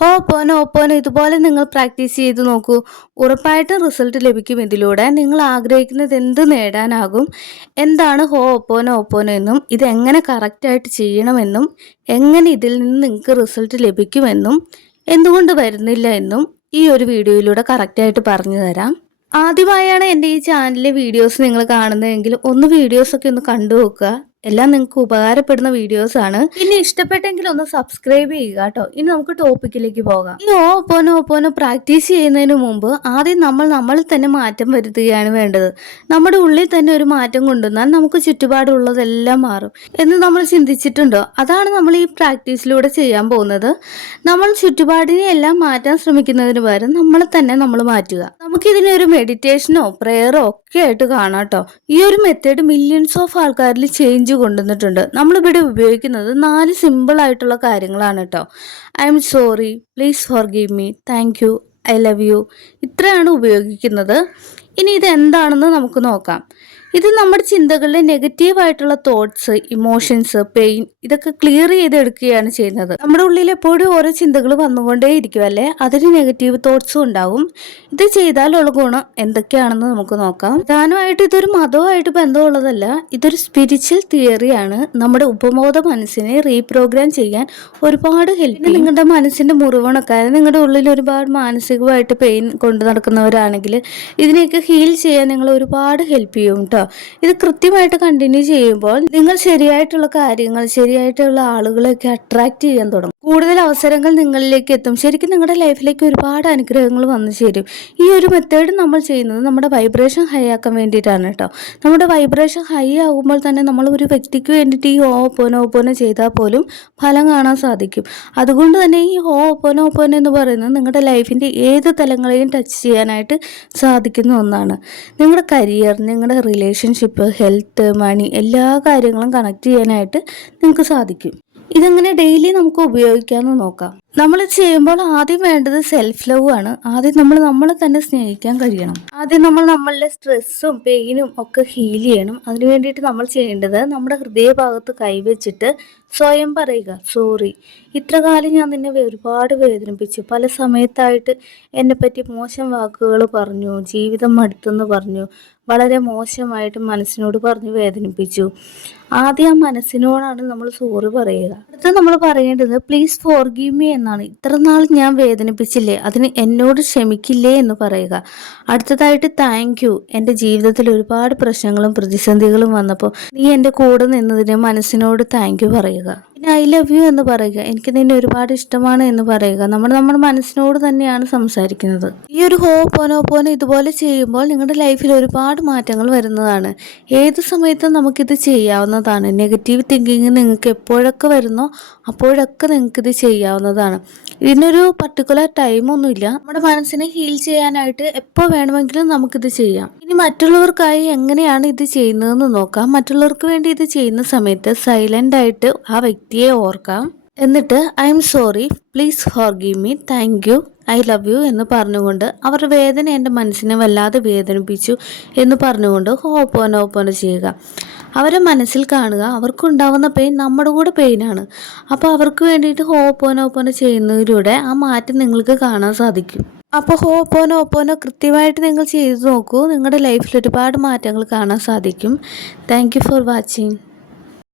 ഹോപ്പോനോപ്പോനോ ഇതുപോലെ നിങ്ങൾ പ്രാക്ടീസ് ചെയ്ത് നോക്കൂ. ഉറപ്പായിട്ടും റിസൾട്ട് ലഭിക്കും. ഇതിലൂടെ നിങ്ങൾ ആഗ്രഹിക്കുന്നത് എന്ത് നേടാനാകും. എന്താണ് ഹോപ്പോനോപ്പോനോ എന്നും ഇതെങ്ങനെ കറക്റ്റായിട്ട് ചെയ്യണമെന്നും എങ്ങനെ ഇതിൽ നിന്ന് നിങ്ങൾക്ക് റിസൾട്ട് ലഭിക്കുമെന്നും എന്തുകൊണ്ട് വരുന്നില്ല എന്നും ഈ ഒരു വീഡിയോയിലൂടെ കറക്റ്റായിട്ട് പറഞ്ഞു തരാം. ആദ്യമായാണ് എൻ്റെ ഈ ചാനലിലെ വീഡിയോസ് നിങ്ങൾ കാണുന്നതെങ്കിൽ വീഡിയോസൊക്കെ ഒന്ന് കണ്ടു നോക്കുക. എല്ലാം നിങ്ങൾക്ക് ഉപകാരപ്പെടുന്ന വീഡിയോസ് ആണ്. ഇനി ഇഷ്ടപ്പെട്ടെങ്കിൽ ഒന്ന് സബ്സ്ക്രൈബ് ചെയ്യുക കേട്ടോ. ഇനി നമുക്ക് ടോപ്പിക്കിലേക്ക് പോകാം. ഈ ഓപ്പോനോ പ്രാക്ടീസ് ചെയ്യുന്നതിന് മുമ്പ് ആദ്യം നമ്മളിൽ തന്നെ മാറ്റം വരുത്തുകയാണ് വേണ്ടത്. നമ്മുടെ ഉള്ളിൽ തന്നെ ഒരു മാറ്റം കൊണ്ടുവന്നാൽ നമുക്ക് ചുറ്റുപാടുള്ളതെല്ലാം മാറും എന്ന് നമ്മൾ ചിന്തിച്ചിട്ടുണ്ടോ? അതാണ് നമ്മൾ ഈ പ്രാക്ടീസിലൂടെ ചെയ്യാൻ പോകുന്നത്. നമ്മൾ ചുറ്റുപാടിനെ എല്ലാം മാറ്റാൻ ശ്രമിക്കുന്നതിന് പകരം നമ്മളെ തന്നെ നമ്മൾ മാറ്റുക. നമുക്കിതിനൊരു മെഡിറ്റേഷനോ പ്രെയറോ ഒക്കെ ആയിട്ട് കാണാം കേട്ടോ. ഈ ഒരു മെത്തേഡ് മില്യൺസ് ഓഫ് ആൾക്കാരിൽ ചേഞ്ച് കൊണ്ടുവന്നിട്ടുണ്ട്. നമ്മളിവിടെ ഉപയോഗിക്കുന്നത് 4 സിമ്പിൾ ആയിട്ടുള്ള കാര്യങ്ങളാണ് കേട്ടോ. I am sorry, please forgive me, thank you, I love you, ഇത്രയാണ് ഉപയോഗിക്കുന്നത്. ഇനി ഇത് എന്താണെന്ന് നമുക്ക് നോക്കാം. ഇത് നമ്മുടെ ചിന്തകളിലെ നെഗറ്റീവായിട്ടുള്ള തോട്ട്സ്, ഇമോഷൻസ്, പെയിൻ ഇതൊക്കെ ക്ലിയർ ചെയ്തെടുക്കുകയാണ് ചെയ്യുന്നത്. നമ്മുടെ ഉള്ളിൽ എപ്പോഴും ഓരോ ചിന്തകൾ വന്നുകൊണ്ടേ ഇരിക്കും അല്ലേ? അതിന് നെഗറ്റീവ് തോട്ട്സും ഉണ്ടാവും. ഇത് ചെയ്താലുള്ള ഗുണം എന്തൊക്കെയാണെന്ന് നമുക്ക് നോക്കാം. പ്രധാനമായിട്ട് ഇതൊരു മതവുമായിട്ട് ബന്ധമുള്ളതല്ല. ഇതൊരു സ്പിരിച്വൽ തിയറിയാണ്. നമ്മുടെ ഉപബോധ മനസ്സിനെ റീപ്രോഗ്രാം ചെയ്യാൻ ഒരുപാട് ഹെൽപ്പ് ചെയ്യും. നിങ്ങളുടെ മനസ്സിന്റെ മുറിവുണക്കാരെ നിങ്ങളുടെ ഉള്ളിൽ ഒരുപാട് മാനസികമായിട്ട് പെയിൻ കൊണ്ടു നടക്കുന്നവരാണെങ്കിൽ ഇതിനെയൊക്കെ ഹീൽ ചെയ്യാൻ നിങ്ങൾ ഒരുപാട് ഹെൽപ്പ് ചെയ്യും കേട്ടോ. ഇത് കൃത്യമായിട്ട് കണ്ടിന്യൂ ചെയ്യുമ്പോൾ നിങ്ങൾ ശരിയായിട്ടുള്ള കാര്യങ്ങൾ, ശരിയായിട്ടുള്ള ആളുകളെയൊക്കെ അട്രാക്ട് ചെയ്യാൻ തുടങ്ങും. കൂടുതൽ അവസരങ്ങൾ നിങ്ങളിലേക്ക് എത്തും. ശരിക്കും നിങ്ങളുടെ ലൈഫിലേക്ക് ഒരുപാട് അനുഗ്രഹങ്ങൾ വന്നു ചേരും. ഈ ഒരു മെത്തേഡ് നമ്മൾ ചെയ്യുന്നത് നമ്മുടെ വൈബ്രേഷൻ ഹൈ ആക്കാൻ വേണ്ടിയിട്ടാണ് കേട്ടോ. നമ്മുടെ വൈബ്രേഷൻ ഹൈ ആകുമ്പോൾ തന്നെ നമ്മൾ ഒരു വ്യക്തിക്ക് വേണ്ടിയിട്ട് ഈ ഹോപ്പോനോപ്പോനോ ചെയ്താൽ പോലും ഫലം കാണാൻ സാധിക്കും. അതുകൊണ്ട് തന്നെ ഈ ഹോപ്പോനോപ്പോനോ എന്ന് പറയുന്നത് നിങ്ങളുടെ ലൈഫിൻ്റെ ഏത് തലങ്ങളെയും ടച്ച് ചെയ്യാനായിട്ട് സാധിക്കുന്ന ഒന്നാണ്. നിങ്ങളുടെ കരിയർ, നിങ്ങളുടെ റിലേഷൻഷിപ്പ്, ഹെൽത്ത്, മണി എല്ലാ കാര്യങ്ങളും കണക്ട് ചെയ്യാനായിട്ട് നിങ്ങൾക്ക് സാധിക്കും. ഇതെങ്ങനെ ഡെയിലി നമുക്ക് ഉപയോഗിക്കാമെന്ന് നോക്കാം. നമ്മൾ ചെയ്യുമ്പോൾ ആദ്യം വേണ്ടത് സെൽഫ് ലവ് ആണ്. ആദ്യം നമ്മൾ നമ്മളെ തന്നെ സ്നേഹിക്കാൻ കഴിയണം. ആദ്യം നമ്മൾ നമ്മളുടെ സ്ട്രെസ്സും പെയിനും ഒക്കെ ഹീൽ ചെയ്യണം. അതിനു വേണ്ടിയിട്ട് നമ്മൾ ചെയ്യേണ്ടത് നമ്മുടെ ഹൃദയഭാഗത്ത് കൈവച്ചിട്ട് സ്വയം പറയുക, സോറി, ഇത്ര കാലം ഞാൻ നിന്നെ ഒരുപാട് വേദനിപ്പിച്ചു. പല സമയത്തായിട്ട് എന്നെപ്പറ്റി മോശം വാക്കുകൾ പറഞ്ഞു, ജീവിതം മടുത്തെന്ന് പറഞ്ഞു, വളരെ മോശമായിട്ട് മനസ്സിനോട് പറഞ്ഞ് വേദനിപ്പിച്ചു. ആദ്യം ആ മനസ്സിനോടാണ് നമ്മൾ സോറി പറയുക. അടുത്ത നമ്മൾ പറയേണ്ടത് പ്ലീസ് ഫോർഗീവ് മീ എന്നാണ്. ഇത്ര നാൾ ഞാൻ വേദനിപ്പിച്ചില്ലേ, അതിന് എന്നോട് ക്ഷമിക്കില്ലേ എന്ന് പറയുക. അടുത്തതായിട്ട് താങ്ക് യു, എൻ്റെ ജീവിതത്തിൽ ഒരുപാട് പ്രശ്നങ്ങളും പ്രതിസന്ധികളും വന്നപ്പോൾ നീ എൻ്റെ കൂടെ നിന്നതിന് മനസ്സിനോട് താങ്ക് യു പറയുക. പിന്നെ ഐ ലവ് യു എന്ന് പറയുക. എനിക്ക് നിന്നെ ഒരുപാട് ഇഷ്ടമാണ് എന്ന് പറയുക. നമ്മുടെ മനസ്സിനോട് തന്നെയാണ് സംസാരിക്കുന്നത്. ഈ ഒരു ഹോപ്പോനോപ്പോനോ ഇതുപോലെ ചെയ്യുമ്പോൾ നിങ്ങളുടെ ലൈഫിൽ ഒരുപാട് മാറ്റങ്ങൾ വരുന്നതാണ്. ഏത് സമയത്തും നമുക്കിത് ചെയ്യാവുന്നതാണ്. നെഗറ്റീവ് തിങ്കിങ് നിങ്ങൾക്ക് എപ്പോഴൊക്കെ വരുന്നോ അപ്പോഴൊക്കെ നിങ്ങൾക്കിത് ചെയ്യാവുന്നതാണ്. ഇതിനൊരു പർട്ടിക്കുലർ ടൈമൊന്നുമില്ല. നമ്മുടെ മനസ്സിനെ ഹീൽ ചെയ്യാനായിട്ട് എപ്പോൾ വേണമെങ്കിലും നമുക്കിത് ചെയ്യാം. ഇനി മറ്റുള്ളവർക്കായി എങ്ങനെയാണ് ഇത് ചെയ്യുന്നതെന്ന് നോക്കാം. മറ്റുള്ളവർക്ക് വേണ്ടി ഇത് ചെയ്യുന്ന സമയത്ത് സൈലൻ്റ് ആയിട്ട് ആ വ്യക്തിയെ ഓർക്കാം. എന്നിട്ട് I am sorry, please forgive me, thank you, I love you എന്ന് പറഞ്ഞുകൊണ്ട് അവരുടെ വേദന എൻ്റെ മനസ്സിനെ വല്ലാതെ വേദനിപ്പിച്ചു എന്ന് പറഞ്ഞുകൊണ്ട് ഹോപ്പോനോപ്പോനോ ചെയ്യുക. അവരെ മനസ്സിൽ കാണുക. അവർക്കുണ്ടാവുന്ന പെയിൻ നമ്മുടെ കൂടെ പെയിനാണ്. അപ്പോൾ അവർക്ക് വേണ്ടിയിട്ട് ഹോപ്പോനോപ്പോനോ ചെയ്യുന്നതിലൂടെ ആ മാറ്റം നിങ്ങൾക്ക് കാണാൻ സാധിക്കും. അപ്പോൾ ഹോപ്പോനോപ്പോനോ കൃത്യമായിട്ട് നിങ്ങൾ ചെയ്തു നോക്കൂ. നിങ്ങളുടെ ലൈഫിൽ ഒരുപാട് മാറ്റങ്ങൾ കാണാൻ സാധിക്കും. Thank you for watching.